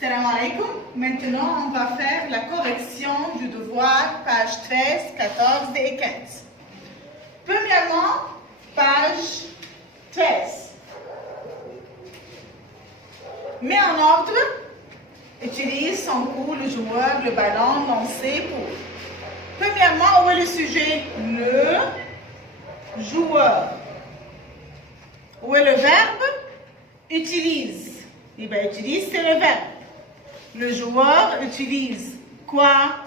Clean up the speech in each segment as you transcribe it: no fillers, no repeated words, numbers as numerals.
Salam alaikum. Maintenant, on va faire la correction du devoir, page 13, 14 et 15. Premièrement, page 13. Mets en ordre. Utilise son coup, le joueur, le ballon, lancé pour. Premièrement, où est le sujet? Le joueur. Où est le verbe? Utilise. Eh bien, utilise, c'est le verbe. Le joueur utilise quoi?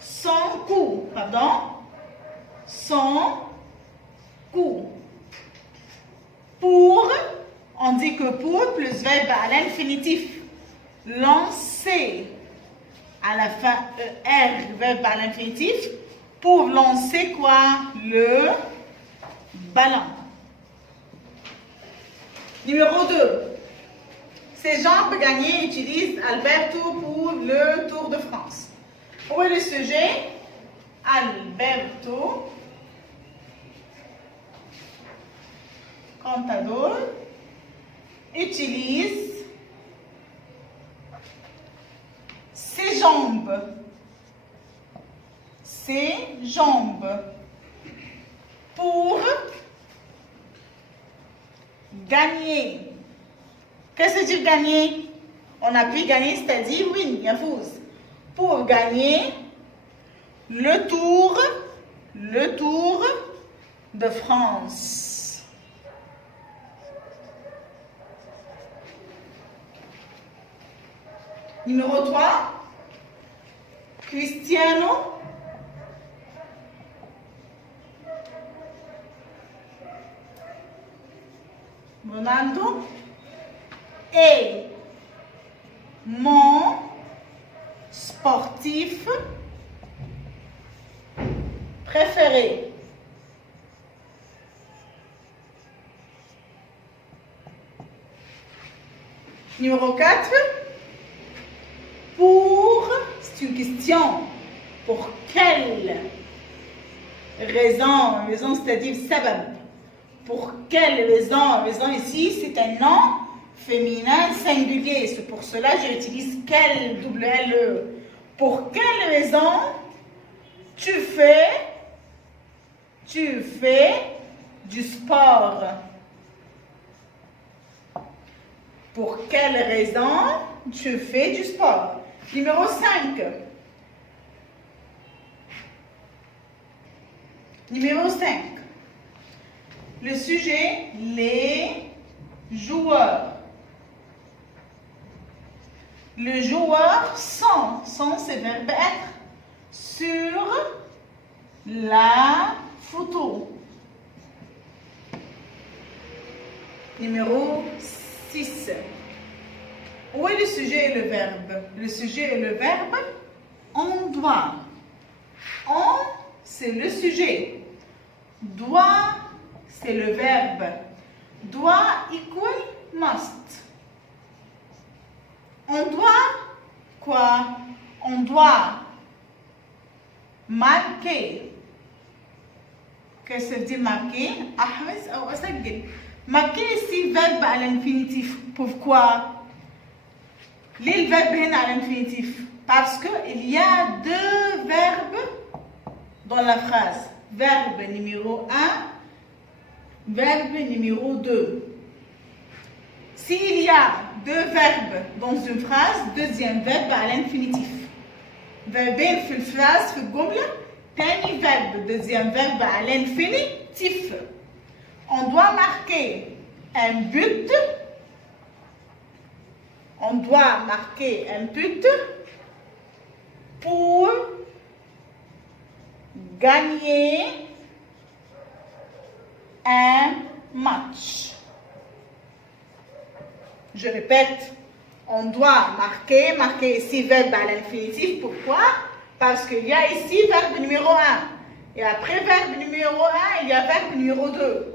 Son coup. Pardon? Son coup. Pour, on dit que pour plus verbe à l'infinitif. Lancer. À la fin, R, verbe à l'infinitif. Pour lancer quoi? Le ballon. Numéro 2. Ces gens peuvent gagner utilisent Alberto pour le Tour de France. Où est le sujet? Alberto, Contador, utilise ses jambes. Ses jambes. Pour gagner. Qu'est-ce que tu veux gagner? On a pu gagner, c'est-à-dire win, yafouz. Pour gagner le tour de France. Numéro 3. Cristiano Ronaldo est mon sportif préféré. Numéro 4. Pour, c'est une question. Pour quelle raison? Raison, c'est-à-dire sabab. Pour quelle raison? Raison ici, c'est un nom féminin singulier. C'est pour cela que j'utilise quelle, double L. Pour quelle raison tu fais du sport? Pour quelle raison tu fais du sport? Numéro 5. Numéro 5. Le sujet, les joueurs. Le joueur sont. Sont, c'est verbe être. Sur la photo. Numéro 6. Où est le sujet et le verbe? Le sujet et le verbe, on doit. On, c'est le sujet. Doit, c'est le verbe. Doit equal must. On doit quoi? On doit marquer. Qu'est-ce que ça veut dire marquer? Ahmed ou asagil. Marquer ici verbe à l'infinitif. Pourquoi? Les verbes à l'infinitif. Parce qu'il y a deux verbes dans la phrase. Verbe numéro 1, verbe numéro 2. S'il y a deux verbes dans une phrase, deuxième verbe à l'infinitif. Verbين في الفراز في الجملة تاني verbe, deuxième verbe à l'infinitif. On doit marquer un but. On doit marquer un but pour gagner un match. Je répète, on doit marquer ici verbe à l'infinitif. Pourquoi? Parce qu'il y a ici verbe numéro 1. Et après verbe numéro 1, il y a verbe numéro 2.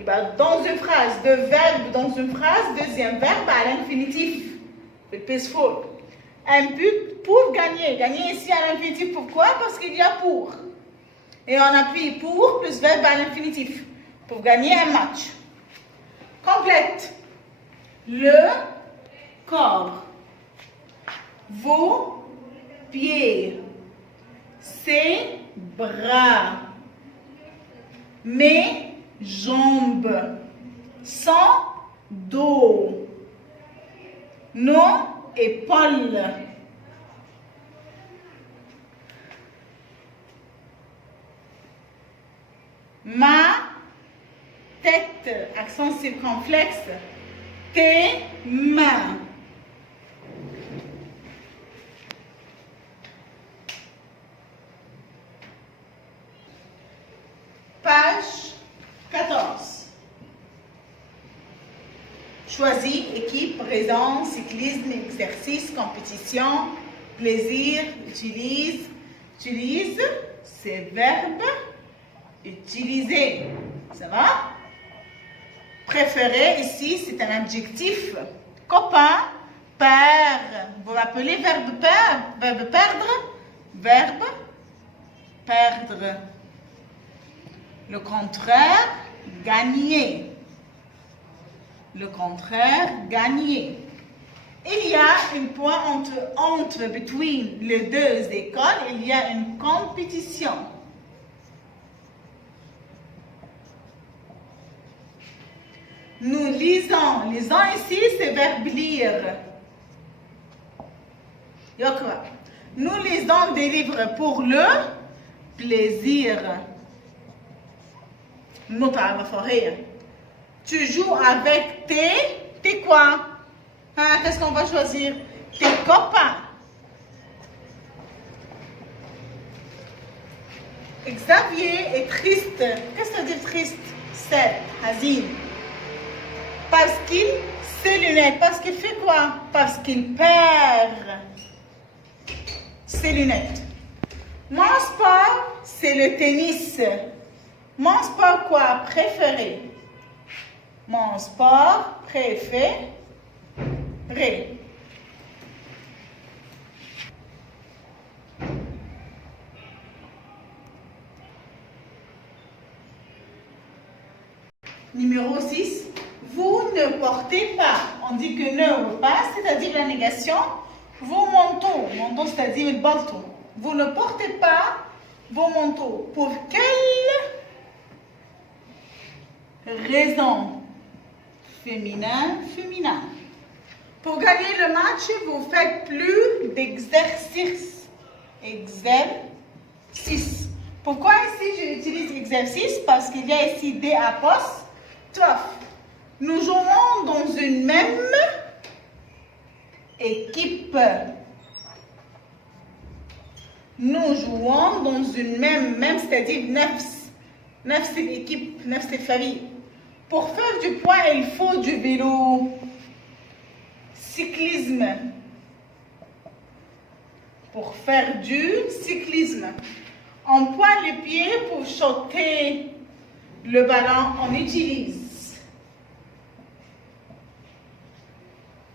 Et bien, dans une phrase, deux verbes dans une phrase, deuxième verbe à l'infinitif. Le peaceful. Un but pour gagner. Gagner ici à l'infinitif. Pourquoi? Parce qu'il y a pour. Et on appuie pour plus verbe à l'infinitif. Pour gagner un match. Complète. Le corps. vos pieds, ses bras, mes jambes, son dos, nos épaules, ma tête, accent circonflexe, tes mains. Page 14. Choisis équipe, présent, cyclisme, exercice, compétition, plaisir, utilise, c'est verbe, utiliser. Ça va? Préféré, ici, c'est un adjectif. Copain, père. Vous vous rappelez verbe perdre? Verbe perdre? Verbe perdre. Le contraire, gagner. Le contraire, gagner. Il y a un point entre between les deux écoles, il y a une compétition. Nous lisons. Lisons ici, c'est verbe lire. Nous lisons des livres pour le plaisir. Tu joues avec tes quoi? Hein, qu'est-ce qu'on va choisir? Tes copains. Xavier est triste. Qu'est-ce que ça veut dire triste? C'est Hazine. Parce qu'il ses lunettes. Parce qu'il fait quoi? Parce qu'il perd ses lunettes. Mon sport, c'est le tennis. Mon sport quoi? Préféré. Mon sport préféré. Numéro 6. Vous ne portez pas. On dit que ne pas, c'est-à-dire la négation. Vos manteaux. Manteau, c'est-à-dire le bâton. Vous ne portez pas vos manteaux. Pour quelle raison? Féminin. Pour gagner le match, vous faites plus d'exercices. Exercice. Pourquoi ici j'utilise exercice? Parce qu'il y a ici des apostrophes. Nous jouons dans une même équipe. Nous jouons dans une même c'est-à-dire nefs. Nefs c'est l'équipe, nefs c'est famille. Pour faire du poids, il faut du vélo. Cyclisme. Pour faire du cyclisme. On pointe les pieds pour sauter le ballon.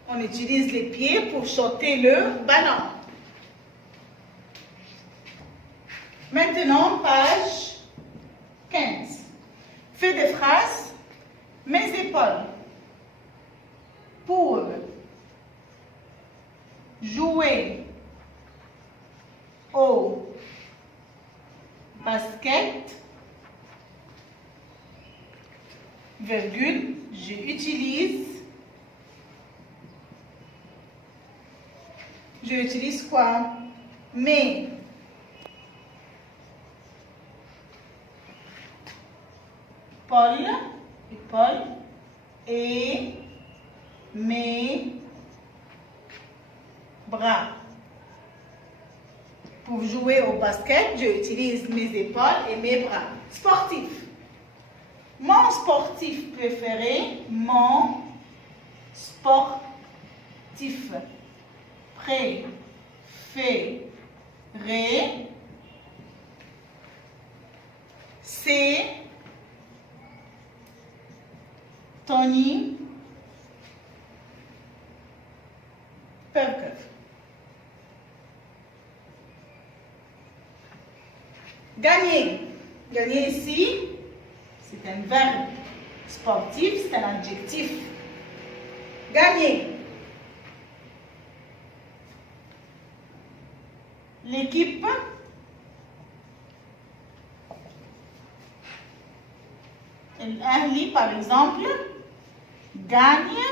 On utilise les pieds pour sauter le ballon. Maintenant, page 15. Fais des phrases. Mes épaules. Pour jouer au basket, virgule, j'utilise quoi? Mes épaules et mes bras. Pour jouer au basket, j'utilise mes épaules et mes bras. Sportif. Mon sportif préféré, mon sportif préféré, c'est Tony Perkins. Gagner. Gagner ici, c'est un verbe. Sportif, c'est un adjectif. Gagner. l'équipe الأهلي par exemple gagne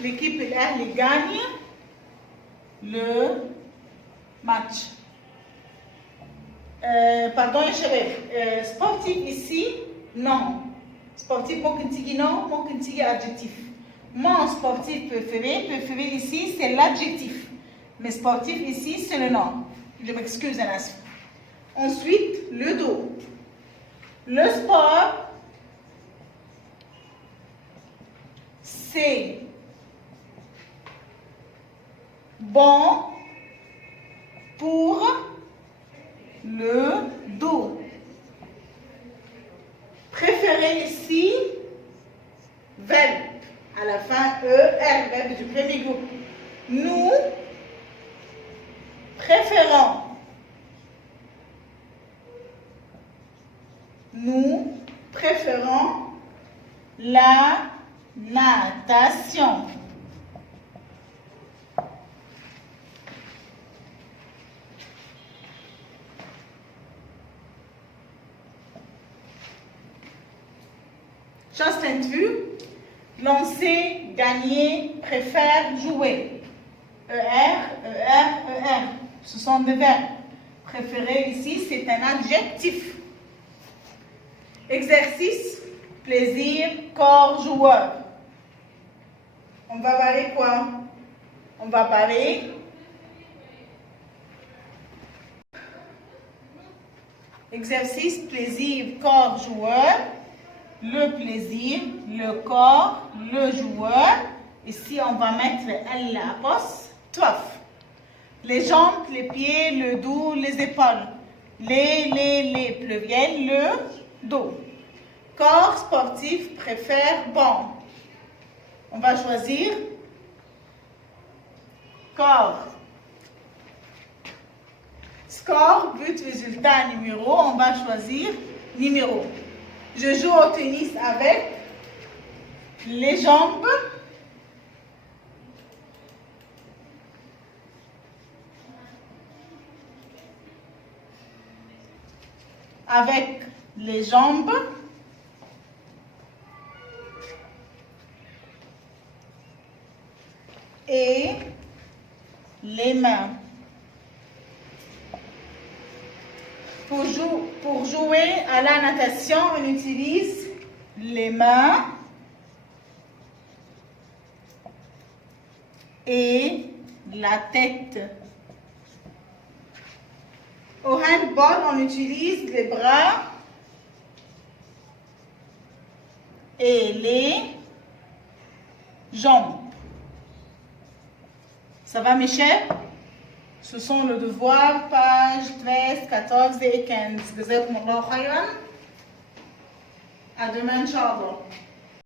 l'équipe الأهلي gagne le match. Pardon يا شباب sportif ici non sportif ممكن تيجي non ممكن تيجي adjectif. Mon sportif préféré ici c'est l'adjectif mais sportif ici c'est le nom. Je m'excuse Anas. Ensuite le dos. Le sport c'est bon pour le dos. Préféré ici, verbe. À la fin, ER, verbe du premier groupe. Nous préférons. Nous préférons la natation. Just interview, lancer, gagner, préfère, jouer. ER. Ce sont des verbes. Préférer ici, c'est un adjectif. Exercice, plaisir, corps, joueur. On va parler quoi? On va parler exercice, plaisir, corps, joueur. Le plaisir, le corps, le joueur. Ici, on va mettre l'apostrophe. Les jambes, les pieds, le dos, les épaules. Les pluriels, le dos. Corps sportif préfère bon. On va choisir corps. Score, but, résultat, numéro. On va choisir numéro. Je joue au tennis avec les jambes. Avec les jambes. Et les mains. Pour jouer à la natation, on utilise les mains et la tête. Au handball, on utilise les bras et les jambes. Ça va mes chers? Ce sont le devoir, page 13, 14 et 15. جزاكم الله خيرا. À demain, Inch'Allah.